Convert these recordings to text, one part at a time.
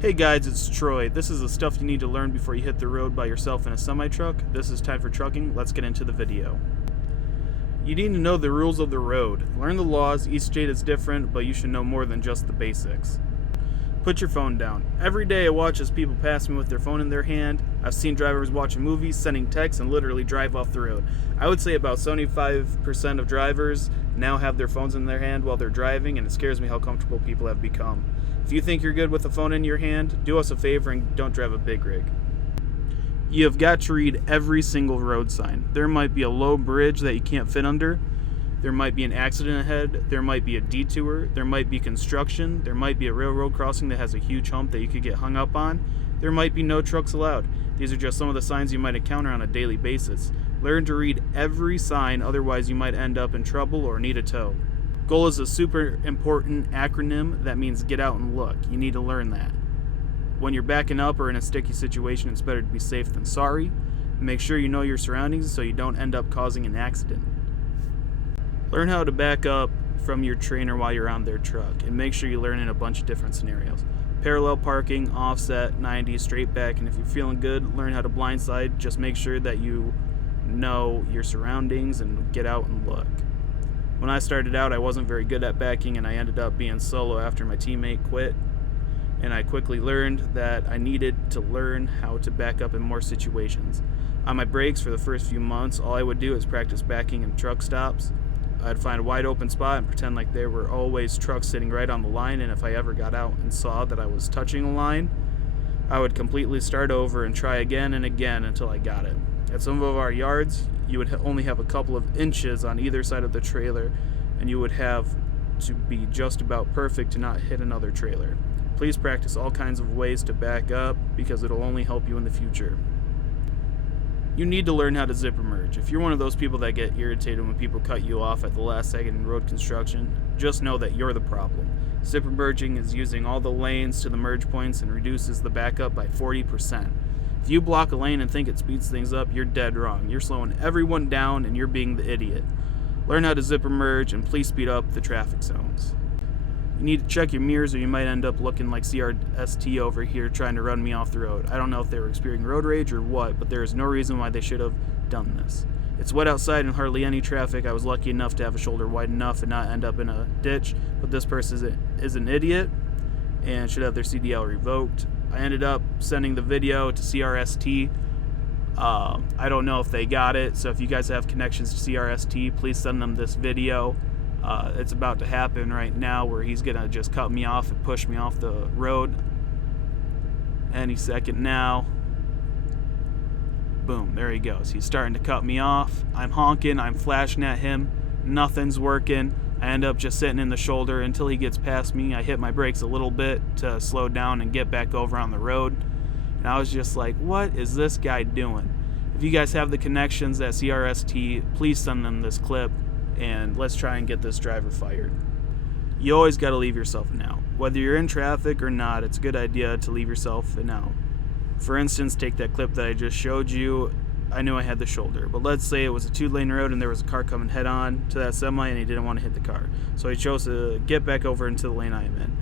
Hey guys, it's Troy. This is the stuff you need to learn before you hit the road by yourself in a semi-truck. This is Time for Trucking. Let's get into the video. You need to know the rules of the road. Learn the laws. Each state is different, but you should know more than just the basics. Put your phone down. Every day I watch as people pass me with their phone in their hand. I've seen drivers watching movies, sending texts, and literally drive off the road. I would say about 75% of drivers now have their phones in their hand while they're driving, and it scares me how comfortable people have become. If you think you're good with a phone in your hand, do us a favor and don't drive a big rig. You have got to read every single road sign. There might be a low bridge that you can't fit under. There might be an accident ahead. There might be a detour. There might be construction. There might be a railroad crossing that has a huge hump that you could get hung up on. There might be no trucks allowed. These are just some of the signs you might encounter on a daily basis. Learn to read every sign, otherwise you might end up in trouble or need a tow. GOAL is a super important acronym that means get out and look. You need to learn that. When you're backing up or in a sticky situation, it's better to be safe than sorry. Make sure you know your surroundings so you don't end up causing an accident. Learn how to back up from your trainer while you're on their truck, and make sure you learn in a bunch of different scenarios. Parallel parking, offset, 90, straight back, and if you're feeling good, learn how to blindside. Just make sure that you know your surroundings and get out and look. When I started out, I wasn't very good at backing, and I ended up being solo after my teammate quit. And I quickly learned that I needed to learn how to back up in more situations. On my breaks for the first few months, all I would do is practice backing in truck stops. I'd find a wide open spot and pretend like there were always trucks sitting right on the line, and if I ever got out and saw that I was touching a line, I would completely start over and try again and again until I got it. At some of our yards, you would only have a couple of inches on either side of the trailer, and you would have to be just about perfect to not hit another trailer. Please practice all kinds of ways to back up because it'll only help you in the future. You need to learn how to zipper merge. If you're one of those people that get irritated when people cut you off at the last second in road construction, just know that you're the problem. Zipper merging is using all the lanes to the merge points and reduces the backup by 40%. If you block a lane and think it speeds things up, you're dead wrong. You're slowing everyone down and you're being the idiot. Learn how to zipper merge and please speed up the traffic zones. You need to check your mirrors or you might end up looking like CRST over here trying to run me off the road. I don't know if they were experiencing road rage or what, but there is no reason why they should have done this. It's wet outside and hardly any traffic. I was lucky enough to have a shoulder wide enough and not end up in a ditch, but this person is an idiot and should have their CDL revoked. I ended up sending the video to CRST. I don't know if they got it, so if you guys have connections to CRST, please send them this video. It's about to happen right now where he's gonna just cut me off and push me off the road any second now. Boom, there he goes. He's starting to cut me off. I'm honking, I'm flashing at him, nothing's working. I end up just sitting in the shoulder until he gets past me. I hit my brakes a little bit to slow down and get back over on the road. And I was just like, what is this guy doing? If you guys have the connections at CRST, please send them this clip and let's try and get this driver fired. You always got to leave yourself an out. Whether you're in traffic or not, it's a good idea to leave yourself an out. For instance, take that clip that I just showed you. I knew I had the shoulder, but let's say it was a 2-lane road and there was a car coming head on to that semi and he didn't want to hit the car. So he chose to get back over into the lane I am in.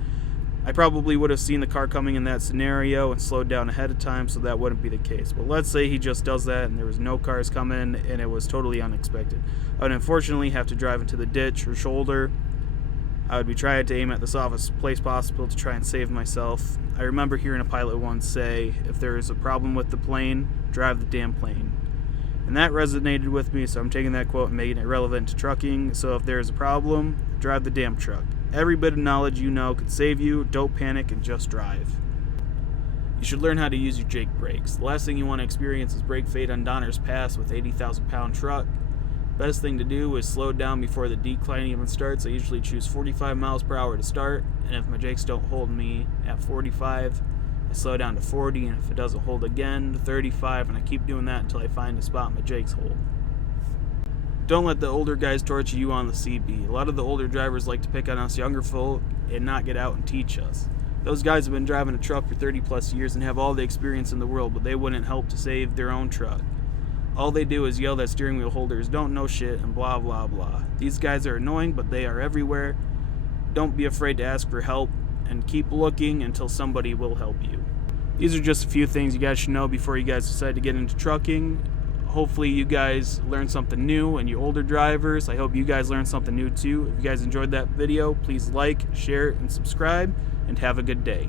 I probably would have seen the car coming in that scenario and slowed down ahead of time so that wouldn't be the case. But let's say he just does that and there was no cars coming and it was totally unexpected. I would unfortunately have to drive into the ditch or shoulder. I would be trying to aim at the softest place possible to try and save myself. I remember hearing a pilot once say, if there is a problem with the plane, drive the damn plane. And that resonated with me, so I'm taking that quote and making it relevant to trucking. So if there is a problem, drive the damn truck. Every bit of knowledge you know could save you. Don't panic and just drive. You should learn how to use your Jake brakes. The last thing you want to experience is brake fade on Donner's Pass with 80,000 pound truck. Best thing to do is slow down before the decline even starts. I usually choose 45 miles per hour to start, and if my Jakes don't hold me at 45, I slow down to 40, and if it doesn't hold again, to 35, and I keep doing that until I find a spot my Jakes hold. Don't let the older guys torture you on the CB. A lot of the older drivers like to pick on us younger folk and not get out and teach us. Those guys have been driving a truck for 30 plus years and have all the experience in the world, but they wouldn't help to save their own truck. All they do is yell that steering wheel holders don't know shit and blah blah blah. These guys are annoying, but they are everywhere. Don't be afraid to ask for help and keep looking until somebody will help you. These are just a few things you guys should know before you guys decide to get into trucking. Hopefully you guys learned something new, and you older drivers, I hope you guys learned something new too. If you guys enjoyed that video, please like, share, and subscribe, and have a good day.